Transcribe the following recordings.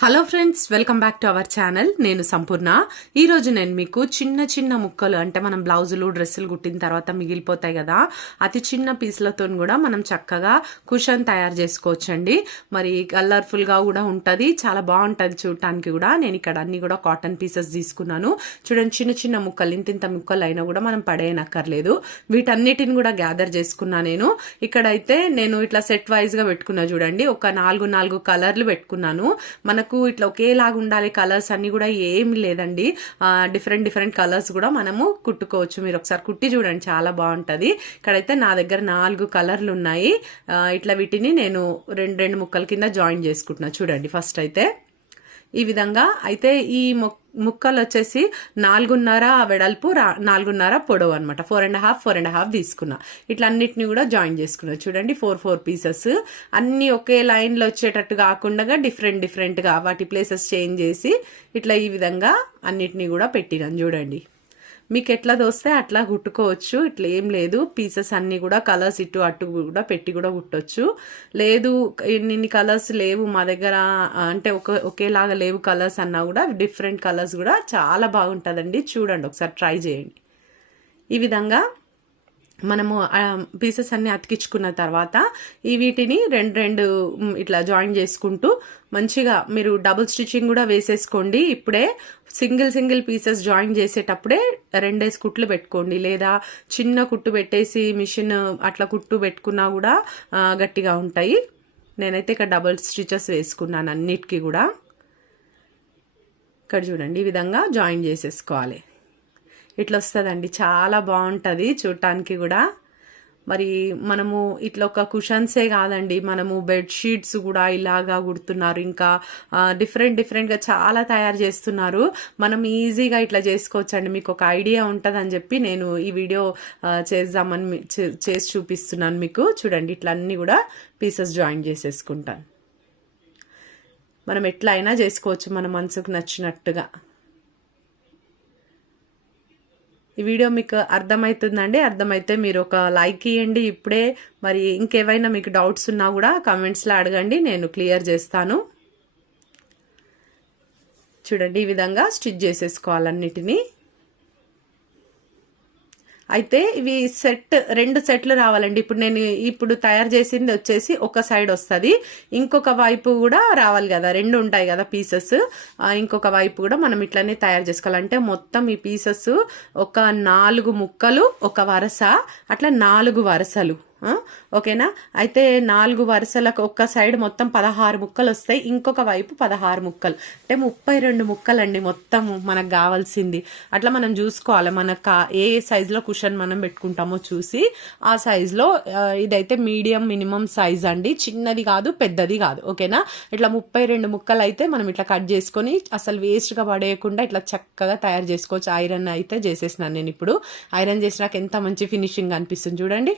Hello friends, welcome back to our channel. నేను సంపూర్ణ. ఈరోజు నేను మీకు చిన్న చిన్న ముక్కలు అంటే మనం బ్లౌజులు డ్రెస్సులు కుట్టిన తర్వాత మిగిలిపోతాయి కదా, అతి చిన్న పీసులతో కూడా మనం చక్కగా కుషన్ తయారు చేసుకోవచ్చండి. మరి కలర్ఫుల్గా కూడా ఉంటుంది, చాలా బాగుంటుంది చూడటానికి కూడా. నేను ఇక్కడ అన్ని కూడా కాటన్ పీసెస్ తీసుకున్నాను. చూడండి, చిన్న చిన్న ముక్కలు, ఇంత ముక్కలు అయినా కూడా మనం పడేయనక్కర్లేదు. వీటన్నిటిని కూడా గ్యాదర్ చేసుకున్నా. నేను ఇక్కడైతే నేను ఇట్లా సెట్ వైజ్గా పెట్టుకున్నా. చూడండి, ఒక నాలుగు కలర్లు పెట్టుకున్నాను. మనకు ఇట్లా ఒకేలాగా ఉండాలి కలర్స్ అన్ని కూడా ఏమి లేదండి. డిఫరెంట్ కలర్స్ కూడా మనము కుట్టుకోవచ్చు. మీరు ఒకసారి కుట్టి చూడండి, చాలా బాగుంటది. ఇక్కడైతే నా దగ్గర 4 కలర్లు ఉన్నాయి. ఇట్లా వీటిని నేను రెండు ముక్కల కింద జాయిన్ చేసుకుంటున్నా. చూడండి, ఫస్ట్ అయితే ఈ విధంగా. అయితే ఈ ముక్కలు వచ్చేసి 4.5 వెడల్పు, 4.5 పొడవు అనమాట. 4.5 తీసుకున్నా. ఇట్లా అన్నిటిని కూడా జాయిన్ చేసుకున్నా. చూడండి, 4 పీసెస్ అన్ని ఒకే లైన్ లో వచ్చేటట్టు కాకుండా డిఫరెంట్ గా వాటి ప్లేసెస్ చేంజ్ చేసి ఇట్లా ఈ విధంగా అన్నిటినీ కూడా పెట్టినాను. చూడండి, మీకు ఎట్లా దోస్తే అట్లా కుట్టుకోవచ్చు. ఇట్లా ఏం లేదు, పీసెస్ అన్ని కూడా కలర్స్ ఇటు అటు కూడా పెట్టి కూడా కుట్టొచ్చు. లేదు ఇన్ని కలర్స్ లేవు మా దగ్గర అంటే ఒకేలాగా లేవు కలర్స్ అన్నా కూడా డిఫరెంట్ కలర్స్ కూడా చాలా బాగుంటుందండి. చూడండి, ఒకసారి ట్రై చేయండి. ఈ విధంగా మనము పీసెస్ అన్ని అతికించుకున్న తర్వాత వీటిని రెండు ఇట్లా జాయిన్ చేసుకుంటూ మంచిగా మీరు డబుల్ స్టిచ్చింగ్ కూడా వేసేసుకోండి. ఇప్పుడే సింగిల్ పీసెస్ జాయిన్ చేసేటప్పుడే 2 కుట్లు పెట్టుకోండి. లేదా చిన్న కుట్టు పెట్టేసి మిషన్ అట్లా కుట్టు పెట్టుకున్నా కూడా గట్టిగా ఉంటాయి. నేనైతే ఇక్కడ డబుల్ స్టిచెస్ వేసుకున్నాను అన్నిటికీ కూడా. ఇక్కడ చూడండి, ఈ విధంగా జాయిన్ చేసేసుకోవాలి. ఇట్లా వస్తుందండి, చాలా బాగుంటుంది చూడటానికి కూడా. మరి మనము ఇట్లా ఒక కుషన్సే కాదండి, మనము బెడ్షీట్స్ కూడా ఇలాగా కుడుతున్నారు. ఇంకా డిఫరెంట్గా చాలా తయారు చేస్తున్నారు. మనం ఈజీగా ఇట్లా చేసుకోవచ్చండి. మీకు ఒక ఐడియా ఉంటుందని చెప్పి నేను ఈ వీడియో చేసి చూపిస్తున్నాను మీకు. చూడండి, ఇట్లా అన్ని కూడా పీసెస్ జాయిన్ చేసేసుకుంటాను. మనం ఎట్లా అయినా చేసుకోవచ్చు మన మనసుకు నచ్చినట్టుగా. ఈ వీడియో మీకు అర్థమవుతుందండి? అర్థమైతే మీరు ఒక లైక్ ఇవ్వండి ఇప్పుడే. మరి ఇంకేమైనా మీకు డౌట్స్ ఉన్నా కూడా కామెంట్స్లో అడగండి, నేను క్లియర్ చేస్తాను. చూడండి, ఈ విధంగా స్టిచ్ చేసేసుకోవాలన్నిటినీ. అయితే ఇవి 2 సెట్లు రావాలండి. ఇప్పుడు తయారు చేసింది వచ్చేసి ఒక సైడ్ వస్తుంది, ఇంకొక వైపు కూడా రావాలి కదా, 2 ఉంటాయి కదా పీసెస్. ఇంకొక వైపు కూడా మనం ఇట్లనే తయారు చేసుకోవాలంటే మొత్తం ఈ పీసెస్ ఒక 4 ముక్కలు, ఒక వరుస, అట్లా 4 వరుసలు. ఓకేనా? అయితే 4 వరుసలకు ఒక్క సైడ్ మొత్తం 16 ముక్కలు వస్తాయి, ఇంకొక వైపు 16 ముక్కలు, అంటే 32 ముక్కలు అండి మొత్తం మనకు కావాల్సింది. అట్లా మనం చూసుకోవాలి, మనకు ఏ సైజులో కుషన్ మనం పెట్టుకుంటామో చూసి ఆ సైజులో. ఇదైతే మీడియం మినిమం సైజ్ అండి, చిన్నది కాదు పెద్దది కాదు. ఓకేనా? ఇట్లా 32 ముక్కలు అయితే మనం ఇట్లా కట్ చేసుకొని అసలు వేస్ట్గా పడేయకుండా ఇట్లా చక్కగా తయారు చేసుకోవచ్చు. ఐరన్ అయితే చేసేసినాను నేను. ఇప్పుడు ఐరన్ చేసినాక ఎంత మంచి ఫినిషింగ్ అనిపిస్తుంది చూడండి.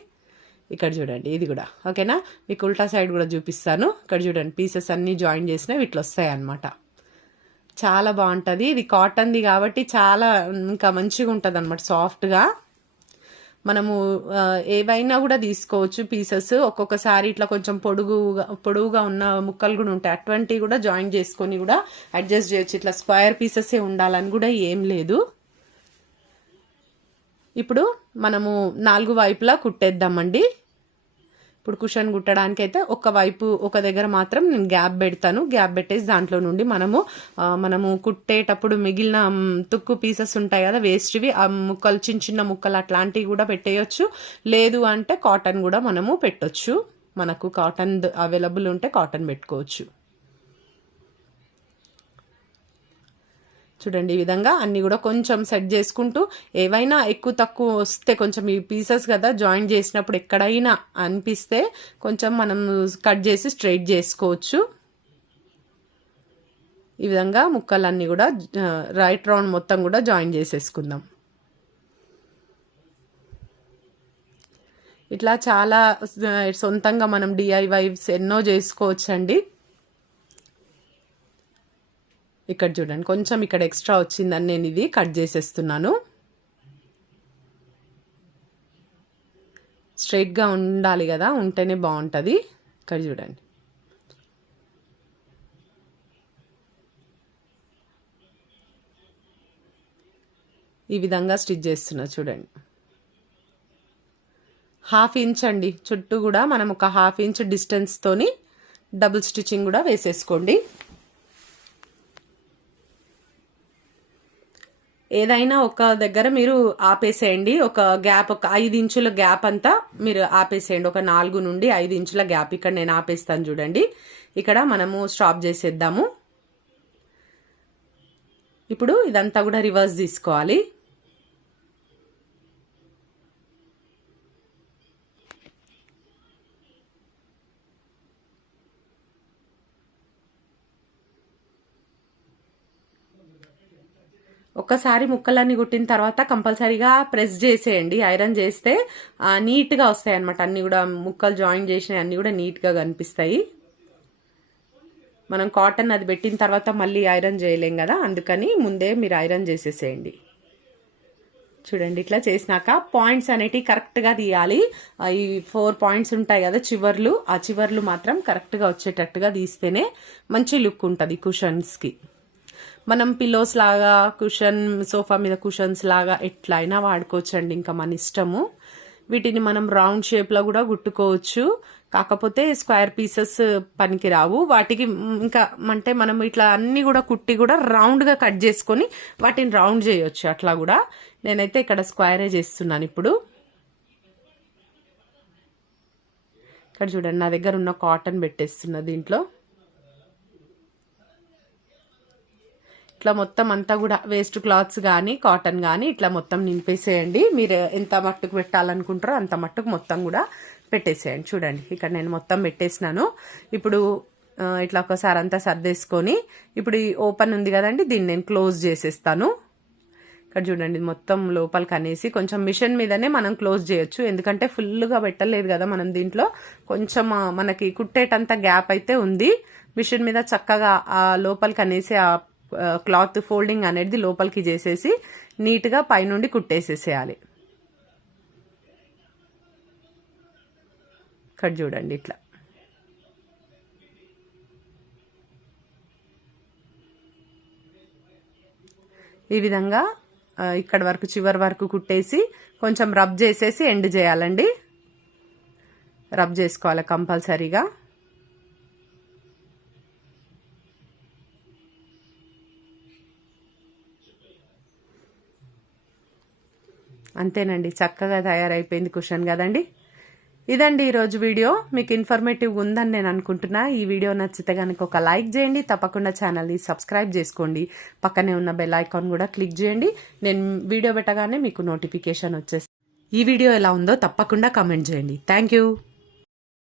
ఇక్కడ చూడండి, ఇది కూడా. ఓకేనా? మీకు ఉల్టా సైడ్ కూడా చూపిస్తాను. ఇక్కడ చూడండి, పీసెస్ అన్నీ జాయిన్ చేసినవి ఇట్లా వస్తాయి అన్నమాట. చాలా బాగుంటుంది. ఇది కాటన్ది కాబట్టి చాలా ఇంకా మంచిగా ఉంటుంది అన్నమాట, సాఫ్ట్గా. మనము ఏవైనా కూడా తీసుకోవచ్చు పీసెస్. ఒక్కొక్కసారి ఇట్లా కొంచెం పొడుగుగా ఉన్న ముక్కలు కూడా ఉంటాయి, అటువంటివి కూడా జాయిన్ చేసుకొని కూడా అడ్జస్ట్ చేయొచ్చు. ఇట్లా స్క్వేర్ పీసెసే ఉండాలని కూడా ఏం లేదు. ఇప్పుడు మనము 4 వైపులా కుట్టేద్దామండి. ఇప్పుడు కుషన్ కుట్టడానికి అయితే ఒక దగ్గర మాత్రం నేను గ్యాప్ పెడతాను. గ్యాప్ పెట్టేసి దాంట్లో నుండి మనము కుట్టేటప్పుడు మిగిలిన తుక్కు పీసెస్ ఉంటాయి కదా, వేస్ట్వి, ఆ ముక్కలు చిన్న ముక్కలు అట్లాంటివి కూడా పెట్టేయచ్చు. లేదు అంటే కాటన్ కూడా మనము పెట్టొచ్చు. మనకు కాటన్ అవైలబుల్ ఉంటే కాటన్ పెట్టుకోవచ్చు. చూడండి, ఈ విధంగా అన్ని కూడా కొంచెం సెట్ చేసుకుంటూ, ఏవైనా ఎక్కువ తక్కువ వస్తే కొంచెం ఈ పీసెస్ కదా జాయిన్ చేసినప్పుడు ఎక్కడైనా అనిపిస్తే కొంచెం మనం కట్ చేసి స్ట్రైట్ చేసుకోవచ్చు. ఈ విధంగా ముక్కలన్నీ కూడా రైట్ రౌండ్ మొత్తం కూడా జాయిన్ చేసేసుకుందాం. ఇట్లా చాలా సొంతంగా మనం DIYs ఎన్నో చేసుకోవచ్చండి. ఇక్కడ చూడండి, కొంచెం ఇక్కడ ఎక్స్ట్రా వచ్చిందని నేను ఇది కట్ చేసేస్తున్నాను. స్ట్రైట్గా ఉండాలి కదా, ఉంటేనే బాగుంటుంది. ఇక్కడ చూడండి, ఈ విధంగా స్టిచ్ చేస్తున్నా చూడండి. 1/2 ఇంచ్ అండి, చుట్టూ కూడా మనం ఒక 1/2 ఇంచ్ డిస్టెన్స్ తోని డబుల్ స్టిచ్చింగ్ కూడా వేసేసుకోండి. ఏదైనా ఒక దగ్గర మీరు ఆపేసేయండి. ఒక గ్యాప్, ఒక 5 ఇంచుల గ్యాప్ అంతా మీరు ఆపేసేయండి. ఒక 4 నుండి 5 ఇంచుల గ్యాప్ ఇక్కడ నేను ఆపేస్తాను చూడండి. ఇక్కడ మనము స్టాప్ చేసేద్దాము. ఇప్పుడు ఇదంతా కూడా రివర్స్ తీసుకోవాలి. ఒక్కసారి ముక్కలన్నీ కుట్టిన తర్వాత కంపల్సరీగా ప్రెస్ చేసేయండి. ఐరన్ చేస్తే నీట్గా వస్తాయి అనమాట. అన్నీ కూడా ముక్కలు జాయిన్ చేసినవి అన్నీ కూడా నీట్గా కనిపిస్తాయి. మనం కాటన్ అది పెట్టిన తర్వాత మళ్ళీ ఐరన్ చేయలేం కదా, అందుకని ముందే మీరు ఐరన్ చేసేసేయండి. చూడండి, ఇట్లా చేసినాక పాయింట్స్ అనేటివి కరెక్ట్గా తీయాలి. ఈ 4 పాయింట్స్ ఉంటాయి కదా చివర్లు, ఆ చివర్లు మాత్రం కరెక్ట్గా వచ్చేటట్టుగా తీస్తేనే మంచి లుక్ ఉంటుంది కుషన్స్కి. మనం పిల్లోస్ లాగా, కుషన్ సోఫా మీద కుషన్స్ లాగా ఎట్లా అయినా వాడుకోవచ్చండి, ఇంకా మన ఇష్టము. వీటిని మనం రౌండ్ షేప్లో కూడా కుట్టుకోవచ్చు. కాకపోతే స్క్వేర్ పీసెస్ పనికి రావు వాటికి. ఇంకా అంటే మనం ఇట్లా అన్ని కూడా కుట్టి కూడా రౌండ్గా కట్ చేసుకొని వాటిని రౌండ్ చేయొచ్చు. అట్లా కూడా నేనైతే ఇక్కడ స్క్వేరే చేస్తున్నాను. ఇప్పుడు ఇక్కడ చూడండి, నా దగ్గర ఉన్న కాటన్ పెట్టేస్తున్నా దీంట్లో. ఇట్లా మొత్తం అంతా కూడా వేస్ట్ క్లాత్స్ కానీ కాటన్ కానీ ఇట్లా మొత్తం నింపేసేయండి. మీరు ఎంత మట్టుకు పెట్టాలనుకుంటారో అంత మట్టుకు మొత్తం కూడా పెట్టేసేయండి. చూడండి, ఇక్కడ నేను మొత్తం పెట్టేసినాను. ఇప్పుడు ఇట్లా ఒకసారి అంతా సర్దేసుకొని ఇప్పుడు ఈ ఓపెన్ ఉంది కదండి, దీన్ని నేను క్లోజ్ చేసేస్తాను. ఇక్కడ చూడండి, మొత్తం లోపలికి అనేసి కొంచెం మిషన్ మీదనే మనం క్లోజ్ చేయొచ్చు. ఎందుకంటే ఫుల్గా పెట్టలేదు కదా మనం దీంట్లో, కొంచెం మనకి కుట్టేటంత గ్యాప్ అయితే ఉంది. మిషన్ మీద చక్కగా ఆ లోపలికి అనేసి ఆ క్లాత్ ఫోల్డింగ్ అనేది లోపలికి చేసేసి నీట్గా పైనుండి కుట్టేసేసేయాలి. ఇక్కడ చూడండి, ఇట్లా ఈ విధంగా ఇక్కడ వరకు చివరి వరకు కుట్టేసి కొంచెం రబ్ చేసేసి ఎండ్ చేయాలండి. రబ్ చేసుకోవాలి కంపల్సరీగా. అంతేనండి, చక్కగా తయారైపోయింది కుషన్ కదండి. ఇదండి ఈరోజు వీడియో. మీకు ఇన్ఫర్మేటివ్ ఉందని నేను అనుకుంటున్నా. ఈ వీడియో నచ్చితే కనుక ఒక లైక్ చేయండి. తప్పకుండా ఛానల్ని సబ్స్క్రైబ్ చేసుకోండి. పక్కనే ఉన్న బెల్ ఐకాన్ కూడా క్లిక్ చేయండి. నేను వీడియో పెట్టగానే మీకు నోటిఫికేషన్ వచ్చేస్తుంది. ఈ వీడియో ఎలా ఉందో తప్పకుండా కామెంట్ చేయండి. Thank you.